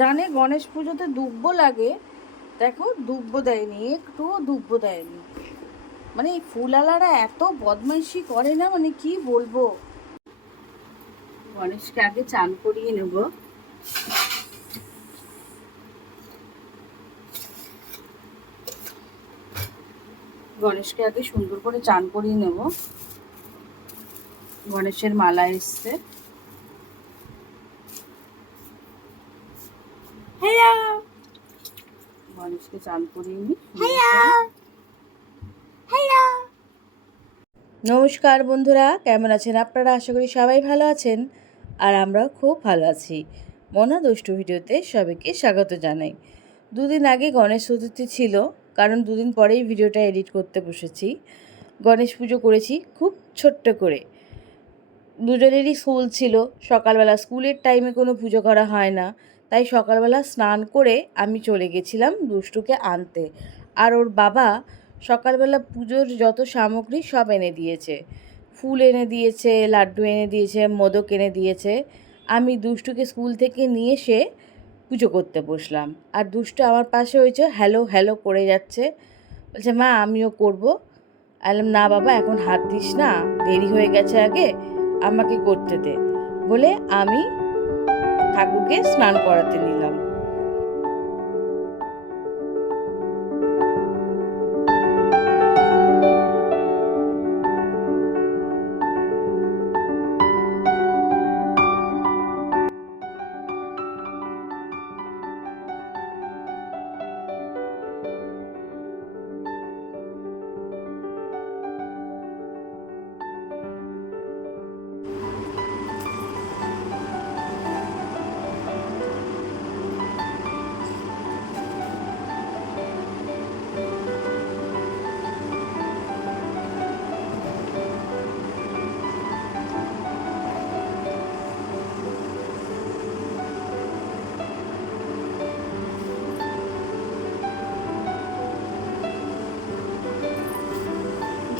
জানে গণেশ পুজোতে দুব্বো লাগে, দেখো দুব্বো দেয়নি, একটুও দুব্বো দেয়নি। মানে এই ফুলালারা এত বদমাইশি করে না, মানে কি বলবো। গণেশকে আগে চান করিয়ে নেব। গণেশকে আগে সুন্দর করে চান করিয়ে নেব। গণেশের মালা এসছে। গণেশকে চান করিয়ে নি। নমস্কার বন্ধুরা, কেমন আছেন আপনারা? আশা করি সবাই ভালো আছেন, আর আমরাও খুব ভালো আছি। মনা দুষ্টু ভিডিওতে সবাইকে স্বাগত জানাই। দুদিন আগে গণেশ চতুর্থী ছিল, কারণ দুদিন পরেই ভিডিওটা এডিট করতে বসেছি। গণেশ পুজো করেছি খুব ছোট্ট করে। দুজনেরই স্কুল ছিল, সকালবেলা স্কুলের টাইমে কোনো পুজো করা হয় না, তাই সকালবেলা স্নান করে আমি চলে গেছিলাম দুষ্টুকে আনতে। আর ওর বাবা সকালবেলা পুজোর যত সামগ্রী সব এনে দিয়েছে। ফুল এনে দিয়েছে, লাড্ডু এনে দিয়েছে, মোদক এনে দিয়েছে। আমি দুষ্টুকে স্কুল থেকে নিয়ে এসে পুজো করতে বসলাম, আর দুষ্টু আমার পাশে হয়েছে, হ্যালো হ্যালো করে যাচ্ছে। বলছে মা আমিও করবো। বললাম না বাবা, এখন হাত দিস না, দেরি হয়ে গেছে, আগে আমাকে করতে দে বলে আমি ঠাকুরকে স্নান করাতে নিলাম।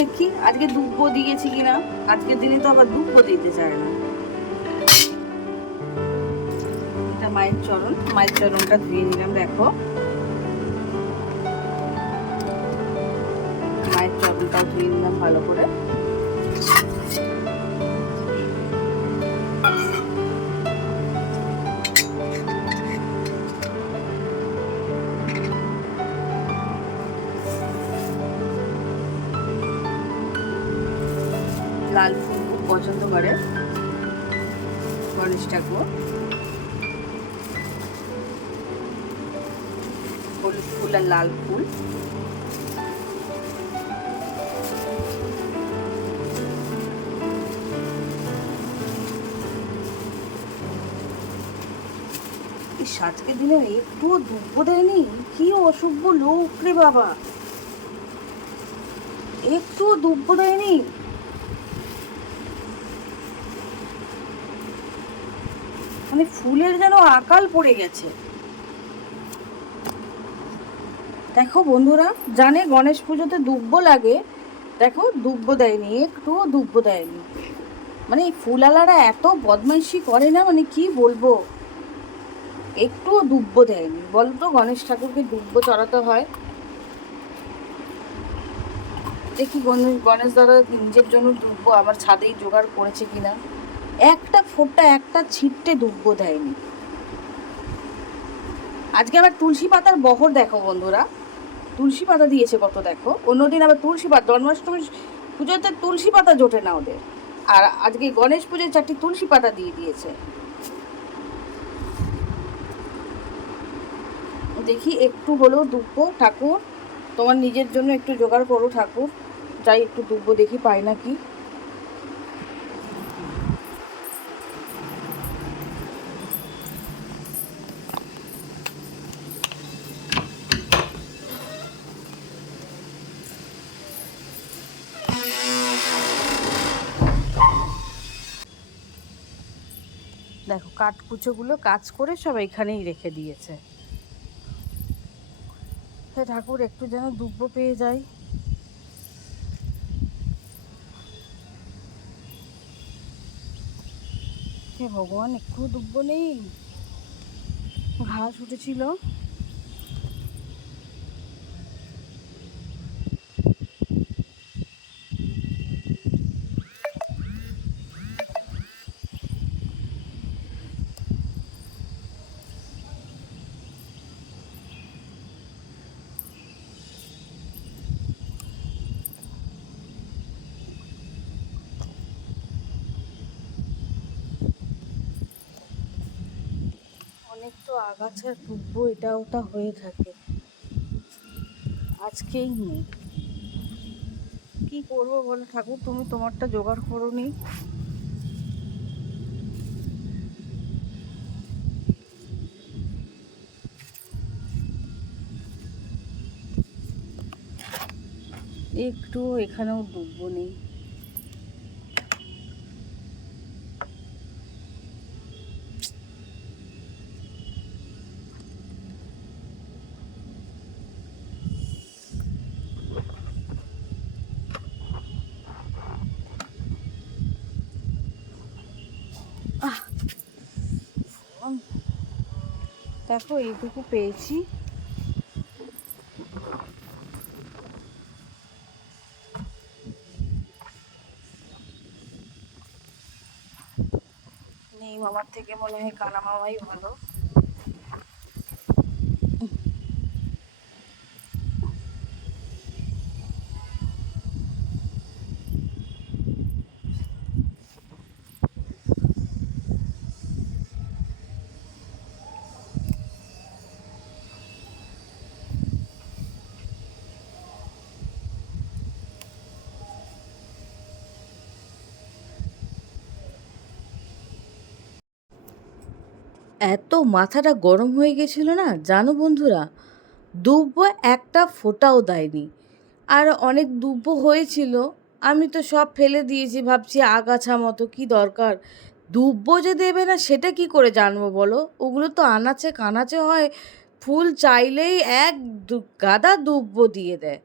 দেখি আজকে দুব্বো দিয়েছি কিনা। আজকের দিনে তো আবার দুব্বো দিতে চায় না। এটা মায়ের চরণ, মায়ের চরণটা ধুয়ে নিলাম। দেখো মায়ের চরণটাও ধুয়ে নিলাম ভালো করে। লাল ফুল খুব পছন্দ করে গণেশ ঠাকুর। হলুদ ফুল আর লাল ফুল। আজকের দিনে একটুও দুব্বো দেয়নি, কি অসভ্য লোক রে বাবা, একটুও দুব্বো দেয়নি। মানে ফুলের যেন আকাল পড়ে গেছে। দেখো বন্ধুরা, জানে গণেশ পুজোতে দুব্বো লাগে, দেখো দুব্বো দেয়নি, একটুও দুব্বো দেয়নি। মানে এই ফুলালারা এত বদমাইশি করে না, মানে কি বলবো। একটুও দুব্বো দেয়নি। বলতো গণেশ ঠাকুরকে দুব্বো চড়াতে হয়। দেখি গণেশ দাদা নিজের জন্য দুব্বো আমার ছাদেই জোগাড় করেছে কিনা। একটা ফোঁটা, একটা ছিটটে দুব্বো দেয়নি। আজকে আবার তুলসী পাতার বহর দেখো বন্ধুরা, তুলসী পাতা দিয়েছে কত দেখো। অন্যদিন আবার তুলসী পাতা, জন্মাষ্টমী পুজোতে তুলসী পাতা জোটে না ওদের, আর আজকে গণেশ পুজোয় 4টি তুলসী পাতা দিয়ে দিয়েছে। দেখি একটু হলেও দুব্বো, ঠাকুর তোমার নিজের জন্য একটু জোগাড় করো ঠাকুর, যাই একটু দুব্বো দেখি পাই নাকি। দেখো কাঠকুচোগুলো কাজ করে সব এখানেই রেখে দিয়েছে। হে ঠাকুর একটু যেন দুব্বো পেয়ে যাই। হে ভগবান, একটু দুব্বো নেই। ঘাস উঠেছিল। অনেক তো আগাছা টুকবো এটা ওটা হয়ে থাকে, আজকেই নেই। কি করবো বলো ঠাকুর, তুমি তোমারটা জোগাড় করো নি। একটু এখানেও ডুববো নেই। দেখো এইটুকু পেয়েছি। নেই মামার থেকে মনে হয় কানা মামাই ভালো। এত মাথাটা গরম হয়ে গেছিল না জানো বন্ধুরা, দুব্বো একটা ফোঁটাও দেয়নি। আর অনেক দুব্বো হয়েছিল, আমি তো সব ফেলে দিয়েছি, ভাবছি আগাছা মতো কি দরকার। দুব্বো যে দেবে না সেটা কি করে জানবো বলো, ওগুলো তো আনাচে কানাচে হয়, ফুল চাইলেই গাদা দুব্বো দিয়ে দেয়।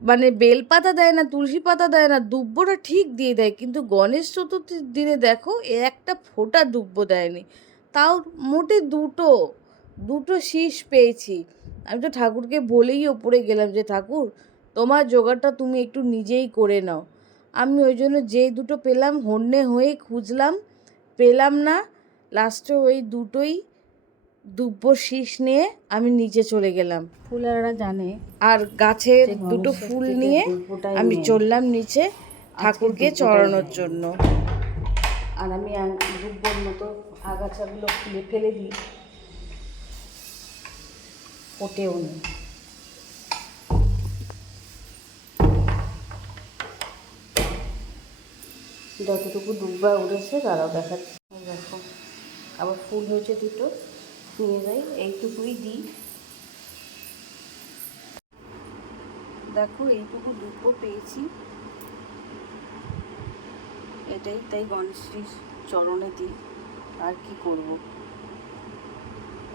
মানে বেলপাতা দেয় না, তুলসী পাতা দেয় না, দুব্বোটা ঠিক দিয়ে দেয়, কিন্তু গণেশ চতুর্থীর দিনে দেখো একটা ফোঁটা দুব্বো দেয়নি। তাও মোটে দুটো দুটো শীষ পেয়েছি। আমি তো ঠাকুরকে বলেই ওপরে গেলাম যে ঠাকুর তোমার জোগাড়টা তুমি একটু নিজেই করে নাও। আমি ওই জন্য যেই দুটো পেলাম হন্যে হয়ে খুঁজলাম, পেলাম না। লাস্টে ওই দুটোই দুব্বো শীষ নিয়ে আমি নিচে চলে গেলাম, ফুলারা জানে। আর গাছের দুটো ফুল নিয়ে আমি চললাম নিচে ঠাকুরকে চড়ানোর জন্য। আর আমি দুব্বর মতো আগাছাগুলো খুলে ফেলে দিই, ফোটেও নেই। যতটুকু দুব্বা উঠেছে তারাও দেখাচ্ছে। দেখো আবার ফুল হয়েছে দুটো, নিয়ে যাই, এইটুকুই দিই। দেখো এইটুকু দুব্বো পেয়েছি, এটাই তাই গণেশের চরণে দিই। আর কি করব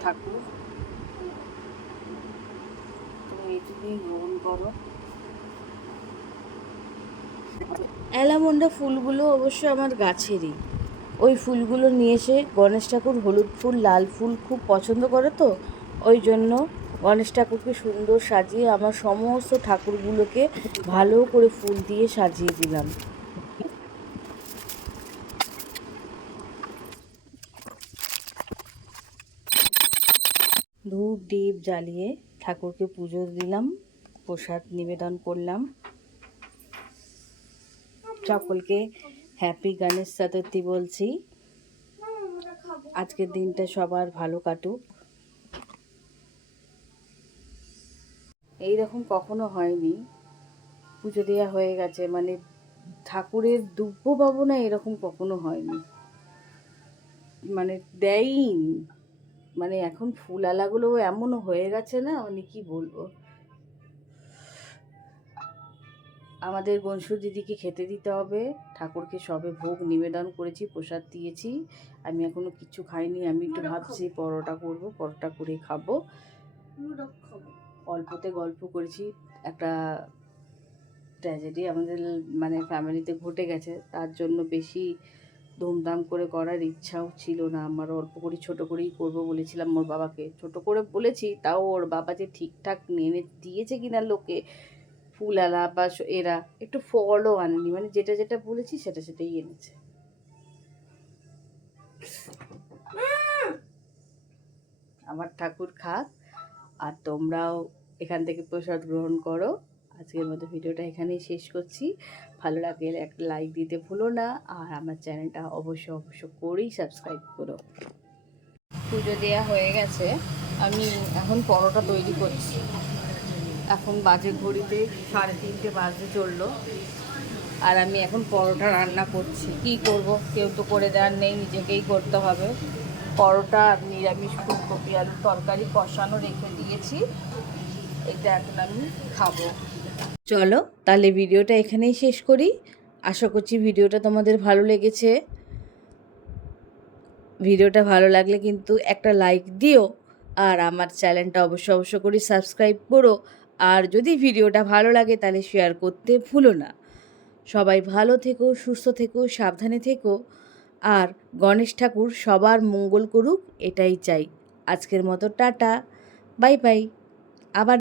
ঠাকুর, তুমি এইটুকুই গ্রহণ করো। অ্যালামন্ডা ফুলগুলো অবশ্য আমার গাছেরই। ওই ফুলগুলো নিয়ে এসে গণেশ ঠাকুর হলুদ ফুল লাল ফুল খুব পছন্দ করে, তো ওই জন্য গণেশ ঠাকুরকে সুন্দর সাজিয়ে আমার সমস্ত ঠাকুরগুলোকে ভালো করে ফুল দিয়ে সাজিয়ে দিলাম। ধূপ দীপ জ্বালিয়ে ঠাকুরকে পুজো দিলাম, প্রসাদ নিবেদন করলাম। সকলকে হ্যাপি গণেশ চতুর্থী বলছি। আজকের দিনটা সবার ভালো কাটুক। এইরকম কখনো হয়নি, পুজো দেওয়া হয়ে গেছে মানে ঠাকুরের দুব্বো পাবো না এরকম কখনো হয়নি, মানে দেয়ই নি। মানে এখন ফুল আলাগুলো এমনও হয়ে গেছে না, মানে কি বলবো। আমাদের বংশু দিদিকে খেতে দিতে হবে, ঠাকুরকে সবে ভোগ নিবেদন করেছি, প্রসাদ দিয়েছি। আমি এখনো কিছু খাইনি, আমি একটু ভাবছি পরোটা করব, পরোটা করে খাবো। অল্পতে গল্প করেছি, একটা ট্র্যাজেডি আমাদের মানে ফ্যামিলিতে ঘটে গেছে, তার জন্য বেশি ধুমধাম করে করার ইচ্ছাও ছিল না আমার। অল্প করে ছোটো করেই করবো বলেছিলাম ওর বাবাকে, ছোটো করে বলেছি, তাও ওর বাবা যে ঠিকঠাক এনে দিয়েছে কিনা লোকে ফুলালা বা এরা একটু ফলও আনেনি, মানে যেটা যেটা বলেছি সেটা সেটাই এনেছে। আমার ঠাকুর খাক আর তোমরাও এখান থেকে প্রসাদ গ্রহণ করো। আজকের মতো ভিডিওটা এখানেই শেষ করছি। ভালো লাগলে একটা লাইক দিতে ভুলো না, আর আমার চ্যানেলটা অবশ্য করেই সাবস্ক্রাইব করো। পুজো দেওয়া হয়ে গেছে, আমি এখন পরোটা তৈরি করছি। এখন বাজে ঘড়িতে 3:30 বাজে চললো, আর আমি এখন পরোটা রান্না করছি। কি করব, কেউ তো করে দেওয়ার নেই, নিজেকেই করতে হবে। পরোটা আর নিরামিষ ফুলকপি আলুর তরকারি কষানো রেখে দিয়েছি, এটা এখন আমি খাবো। চলো তাহলে ভিডিওটা এখানেই শেষ করি। আশা করছি ভিডিওটা তোমাদের ভালো লেগেছে। ভিডিওটা ভালো লাগলে কিন্তু একটা লাইক দিও, আর আমার চ্যানেলটা অবশ্য করে সাবস্ক্রাইব করো। আর যদি ভিডিওটা ভালো লাগে তাহলে শেয়ার করতে ভুলো না। সবাই ভালো থেকো, সুস্থ থেকো, সাবধানে থেকো, আর গণেশ ঠাকুর সবার মঙ্গল করুক, এটাই চাই। আজকের মতো টাটা, বাই বাই। আবার